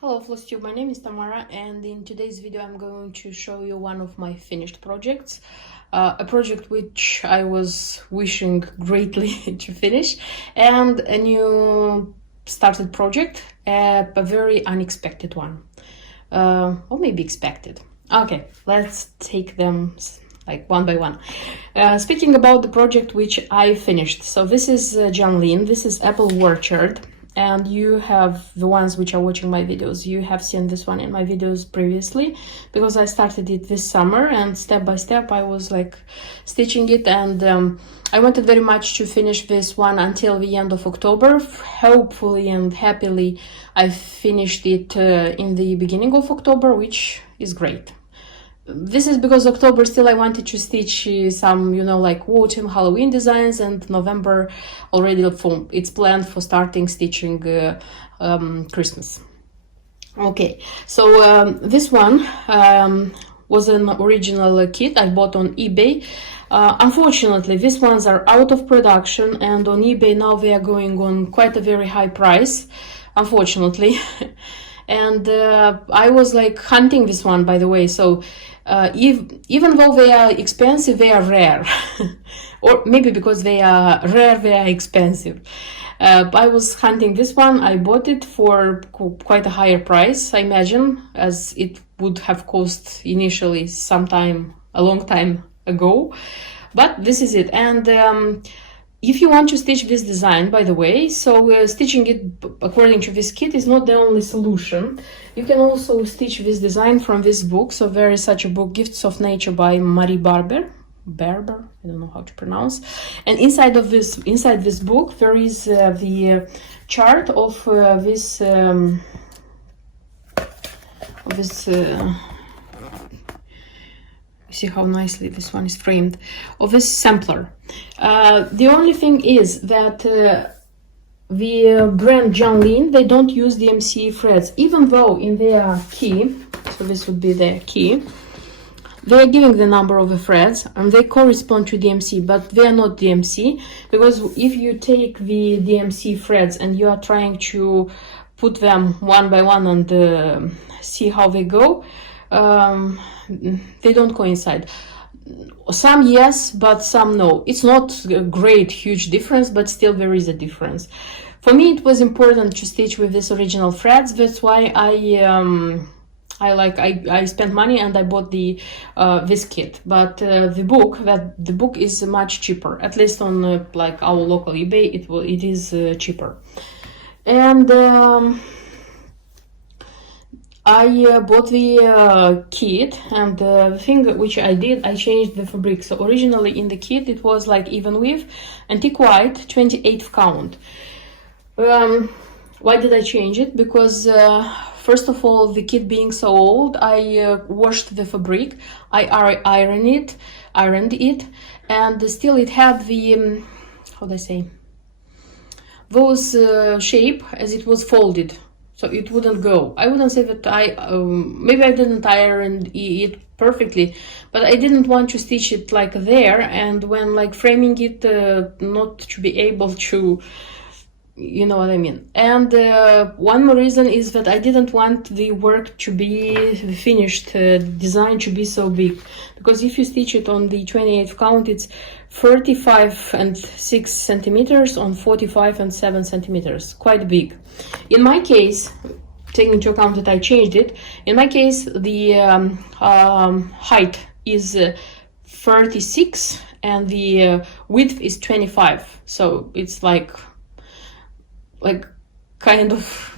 Hello FlossTube, my name is Tamara, and in today's video I'm going to show you one of my finished projects. A project which I was wishing greatly to finish, and a new started project, a very unexpected one. Or maybe expected. Okay, let's take them like one by one. Speaking about the project which I finished. So this is Janlynn, this is apple orchard. And you have the ones which are watching my videos, you have seen this one in my videos previously, because I started it this summer, and step by step I was like stitching it, and I wanted very much to finish this one until the end of October. Hopefully and happily I finished it in the beginning of October, which is great. This is because October still I wanted to stitch some, like autumn Halloween designs, and November already it's planned for starting stitching Christmas. Okay, so this one was an original kit I bought on eBay. Unfortunately, these ones are out of production, and on eBay now they are going on quite a very high price, unfortunately. And I was like hunting this one, by the way, so even though they are expensive, they are rare. Or maybe because they are rare, they are expensive. I was hunting this one. I bought it for quite a higher price, I imagine, as it would have cost initially a long time ago. But this is it. And if you want to stitch this design, by the way, so stitching it according to this kit is not the only solution. You can also stitch this design from this book. So there is such a book, Gifts of Nature by Marie Barber, I don't know how to pronounce. And inside this book, there is the chart of this see how nicely this one is framed, of this sampler. The only thing is that the brand Janlynn, they don't use DMC threads, even though in their key, so this would be their key, they are giving the number of the threads and they correspond to DMC, but they are not DMC, because if you take the DMC threads and you are trying to put them one by one and see how they go, they don't coincide. Some yes, but some no. It's not a great huge difference, but still there is a difference. For me it was important to stitch with this original threads. That's why I spent money and I bought this kit. But the book is much cheaper, at least on like our local eBay. It is cheaper. And I bought the kit, and the thing which I did, I changed the fabric. So originally in the kit it was like even width, antique white, 28th count. Why did I change it? Because first of all, the kit being so old, I washed the fabric, I ironed it, and still it had the how do I say, those shape as it was folded. So it wouldn't go. I wouldn't say that maybe I didn't iron it perfectly, but I didn't want to stitch it like there, and when like framing it, not to be able to, you know what I mean. And one more reason is that I didn't want the work to be finished, design to be so big, because if you stitch it on the 28th count, it's 35 and 6 centimeters on 45 and 7 centimeters, quite big. In my case, taking into account that I changed it, in my case the height is 36 and the width is 25, so it's like kind of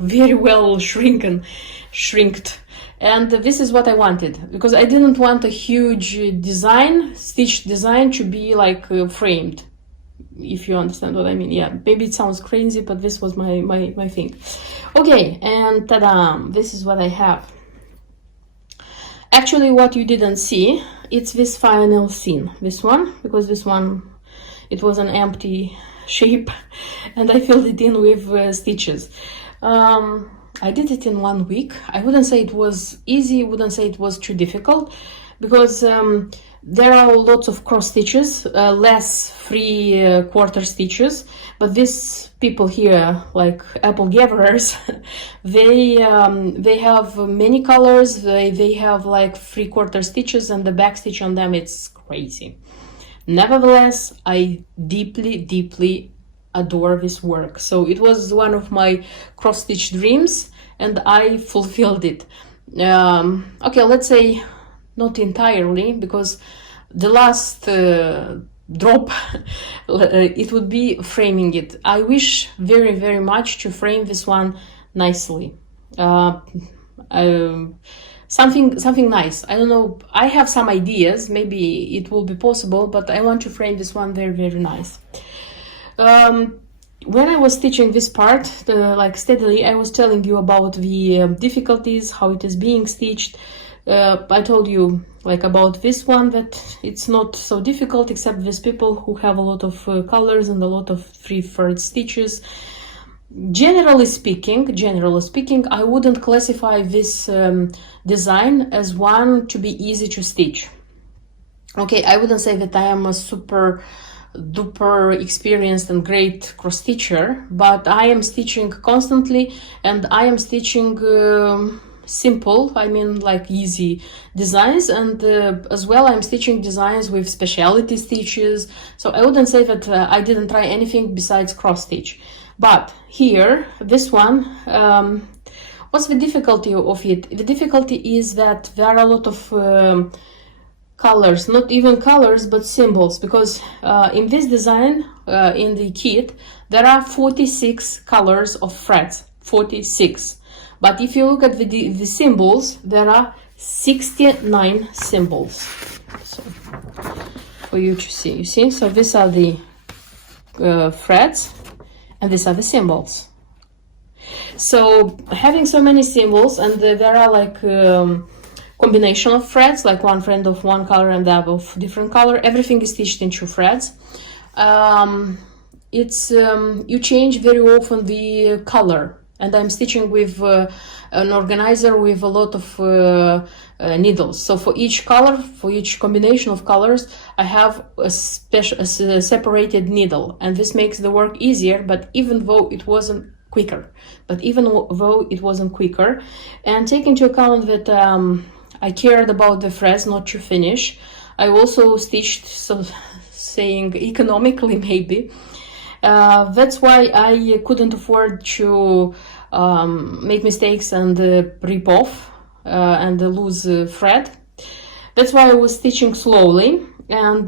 very well shrinked. And this is what I wanted, because I didn't want a huge stitched design to be like framed, if you understand what I mean. Yeah, maybe it sounds crazy, but this was my thing. Okay, and ta-da, this is what I have. Actually, what you didn't see, it's this final scene, this one, because this one, it was an empty shape and I filled it in with stitches. I did it in 1 week. I wouldn't say it was easy, wouldn't say it was too difficult, because There are lots of cross stitches, less free quarter stitches, but these people here, like apple gatherers, they have many colors. They have like free quarter stitches, and the back stitch on them, it's crazy. Nevertheless, I deeply adore this work. So it was one of my cross stitch dreams, and I fulfilled it. Okay, let's say not entirely, because the last drop it would be framing it. I wish very much to frame this one nicely. Something nice. I don't know, I have some ideas, maybe it will be possible, but I want to frame this one very nice. When I was stitching this part, like steadily, I was telling you about the difficulties, how it is being stitched. I told you like about this one that it's not so difficult, except with people who have a lot of colors and a lot of free thread stitches. Generally speaking, I wouldn't classify this design as one to be easy to stitch. Okay, I wouldn't say that I am a super duper experienced and great cross stitcher, but I am stitching constantly, and I am stitching simple, I mean like easy designs, and as well I'm stitching designs with specialty stitches. So I wouldn't say that I didn't try anything besides cross stitch. But here, this one, what's the difficulty of it? The difficulty is that there are a lot of colors, not even colors, but symbols, because in this design, in the kit, there are 46 colors of threads, 46. But if you look at the symbols, there are 69 symbols. So, for you to see, you see? So these are the threads, and these are the symbols. So having so many symbols, and there are like combination of threads, like one thread of one color and the other of different color. Everything is stitched in 2 threads. You change very often the color, and I'm stitching with an organizer with a lot of needles. So for each color, for each combination of colors, I have a separated needle, and this makes the work easier. But even though it wasn't quicker, and take into account that I cared about the threads not to finish, I also stitched, so saying economically maybe. That's why I couldn't afford to make mistakes and rip off and lose thread. That's why I was stitching slowly, and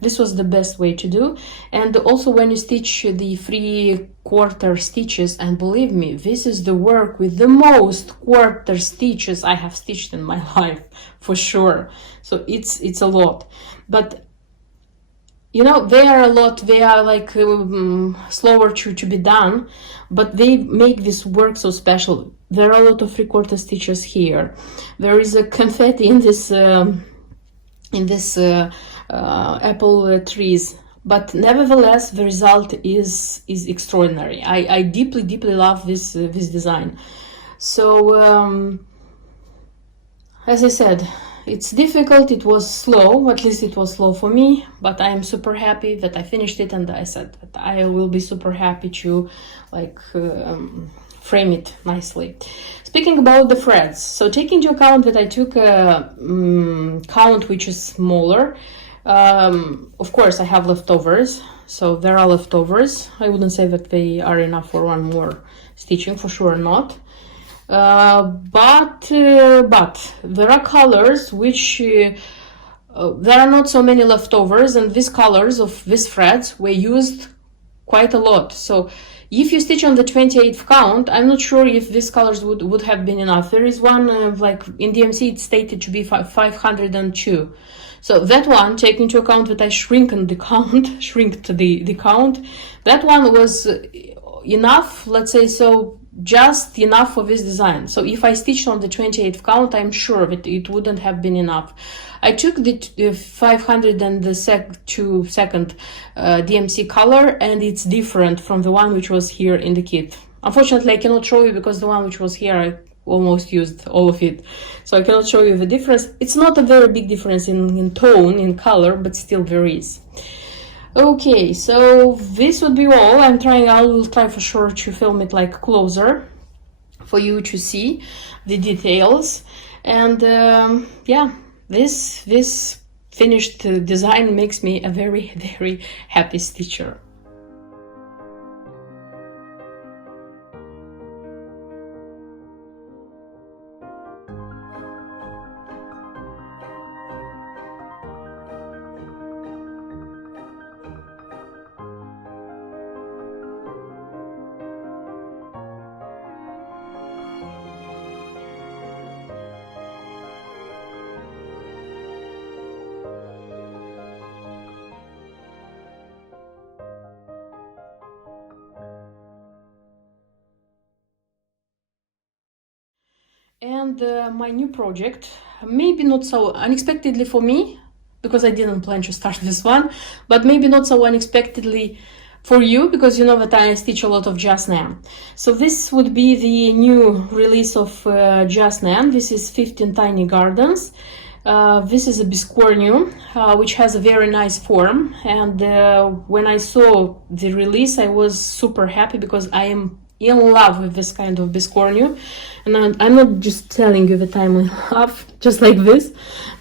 this was the best way to do. And also when you stitch the 3 quarter stitches, and believe me, this is the work with the most quarter stitches I have stitched in my life, for sure. So it's a lot, but you know, they are a lot, they are like slower to be done, but they make this work so special. There are a lot of 3 quarter stitches here. There is a confetti in this apple trees, but nevertheless the result is extraordinary. I deeply love this design. So as I said, it's difficult, it was slow, at least it was slow for me, but I am super happy that I finished it, and I said that I will be super happy to like frame it nicely. Speaking about the threads, so take into account that I took a count which is smaller. Of course I have leftovers, so there are leftovers. I wouldn't say that they are enough for one more stitching, for sure not. But there are colors which there are not so many leftovers, and these colors of these threads were used quite a lot. So if you stitch on the 28th count, I'm not sure if these colors would have been enough. There is one like in DMC it's stated to be 502. So that one, take into account that I shrinked the count, that one was enough, let's say, so just enough for this design. So if I stitched on the 28th count, I'm sure that it wouldn't have been enough. I took the 502nd DMC color, and it's different from the one which was here in the kit. Unfortunately, I cannot show you because the one which was here almost used all of it, so I cannot show you the difference. It's not a very big difference in tone, in color, but still there is. Okay, so this would be all. I will try for sure to film it like closer for you to see the details. And yeah, this finished design makes me a very, very happy stitcher. And my new project, maybe not so unexpectedly for me, because I didn't plan to start this one, but maybe not so unexpectedly for you, because you know that I stitch a lot of Just Nan. So this would be the new release of Just Nan. This is 15 Tiny Gardens. This is a biscornu, which has a very nice form, and when I saw the release I was super happy, because I am in love with this kind of biscornu, and I'm not just telling you that I'm in love just like this,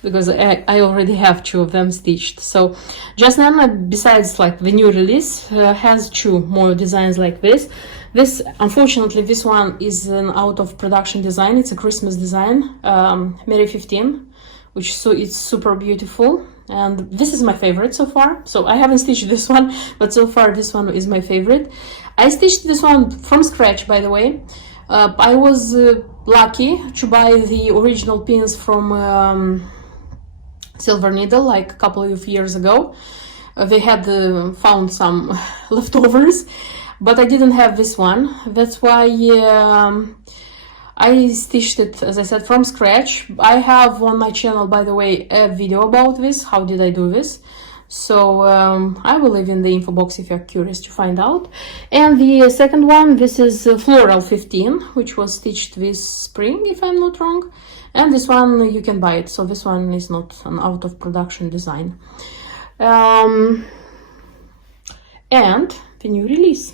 because I already have 2 of them stitched. So Just Nan, besides like the new release, has 2 more designs like this. Unfortunately, this one is an out of production design. It's a Christmas design, Merry 15, which it's super beautiful, and this is my favorite so far. So I haven't stitched this one, but so far this one is my favorite. I stitched this one from scratch, by the way. I was lucky to buy the original pins from Silver Needle like a couple of years ago. They had found some leftovers, but I didn't have this one. That's why I stitched it, as I said, from scratch. I have on my channel, by the way, a video about this, how did I do this. So I will leave in the info box if you're curious to find out. And the second one, this is Floral 15, which was stitched this spring, if I'm not wrong. And this one, you can buy it, so this one is not an out of production design. And the new release.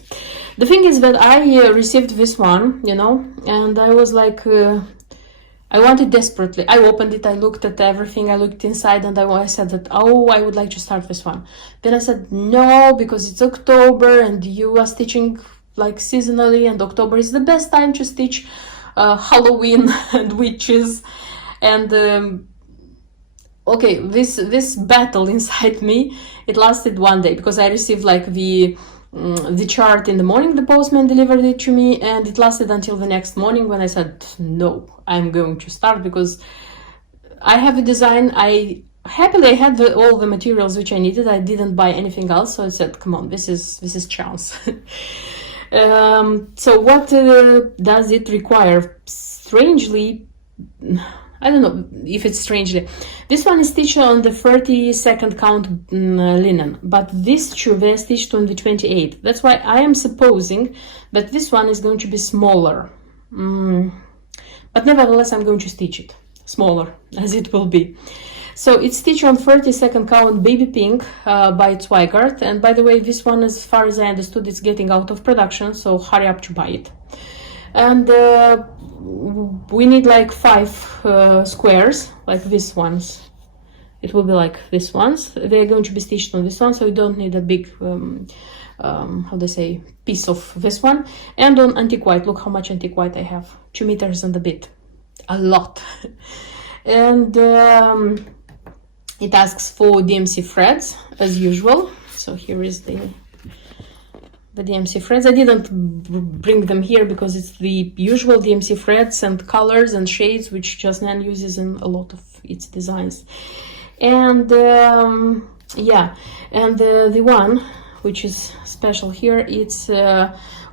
The thing is that I received this one, you know, and I was like, I wanted desperately. I opened it, I looked at everything, I looked inside, and I said that, oh, I would like to start this one. Then I said, no, because it's October and you are stitching like seasonally, and October is the best time to stitch Halloween and witches. And okay, this battle inside me, it lasted 1 day, because I received like the chart in the morning, the postman delivered it to me, and it lasted until the next morning, when I said, no, I'm going to start, because I have a design. Happily I had all the materials which I needed. I didn't buy anything else, so I said, come on, this is chance. So what does it require? Strangely, I don't know if it's strangely. This one is stitched on the 32nd count linen, but these 2 were stitched on the 28th. That's why I am supposing that this one is going to be smaller. But nevertheless, I'm going to stitch it smaller, as it will be. So it's stitched on 32nd count Baby Pink by Zweigart. And by the way, this one, as far as I understood, it's getting out of production, so hurry up to buy it. And we need like 5 squares, like these ones. It will be like these ones. They're going to be stitched on this one, so you don't need a big, how they say, piece of this one. And on antique white, look how much antique white I have. 2 meters and a bit. A lot. And it asks for DMC threads, as usual. So here is the DMC threads. I didn't bring them here because it's the usual DMC threads and colors and shades which Just Nan uses in a lot of its designs. And yeah, and the one which is special here, it's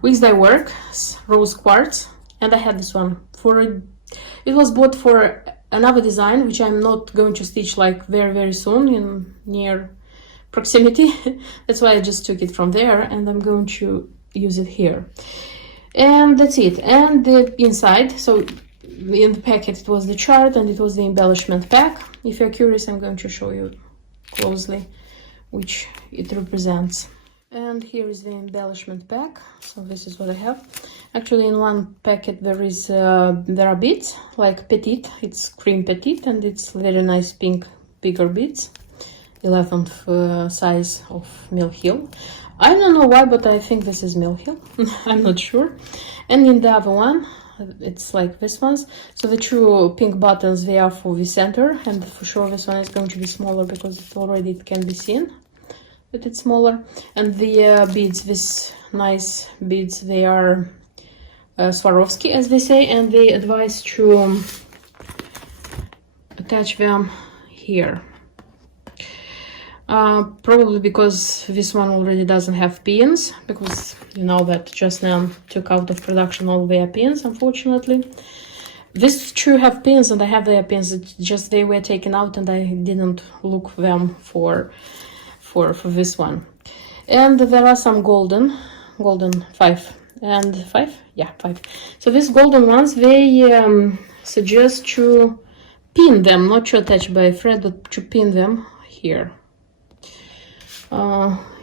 Wix Dye Works Rose Quartz, and I had this one for it was bought for another design which I'm not going to stitch like very soon, in near proximity. That's why I just took it from there, and I'm going to use it here. And that's it. And the inside, so in the packet it was the chart and it was the embellishment pack. If you're curious, I'm going to show you closely which it represents. And here is the embellishment pack. So this is what I have. Actually, in one packet there are beads like petite. It's cream petite and it's very nice pink bigger beads. 11th size of Mill Hill. I don't know why, but I think this is Mill Hill. I'm not sure. And in the other one, it's like this ones. So the two pink buttons, they are for the center, and for sure this one is going to be smaller because it can be seen that it's smaller. And the beads, these nice beads, they are Swarovski, as they say, and they advise to attach them here. Probably because this one already doesn't have pins, because you know that Just Nan took out of production all their pins, unfortunately. These two have pins and I have their pins, it's just they were taken out and I didn't look them for this one. And there are some golden 5 and 5, yeah, 5. So these golden ones, they suggest to pin them, not to attach by a thread, but to pin them here.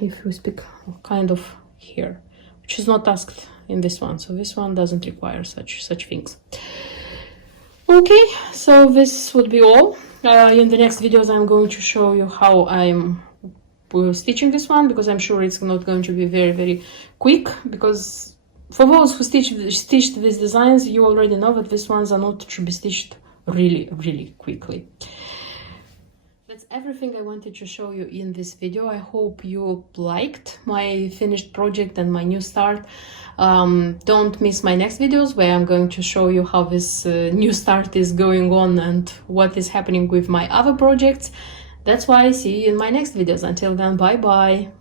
If we speak kind of here, which is not asked in this one, so this one doesn't require such things. Okay, so this would be all. In the next videos I'm going to show you how I'm stitching this one, because I'm sure it's not going to be very quick, because for those who stitched these designs, you already know that these ones are not to be stitched really quickly. That's everything I wanted to show you in this video. I hope you liked my finished project and my new start. Don't miss my next videos where I'm going to show you how this new start is going on and what is happening with my other projects. That's why I see you in my next videos. Until then, bye bye.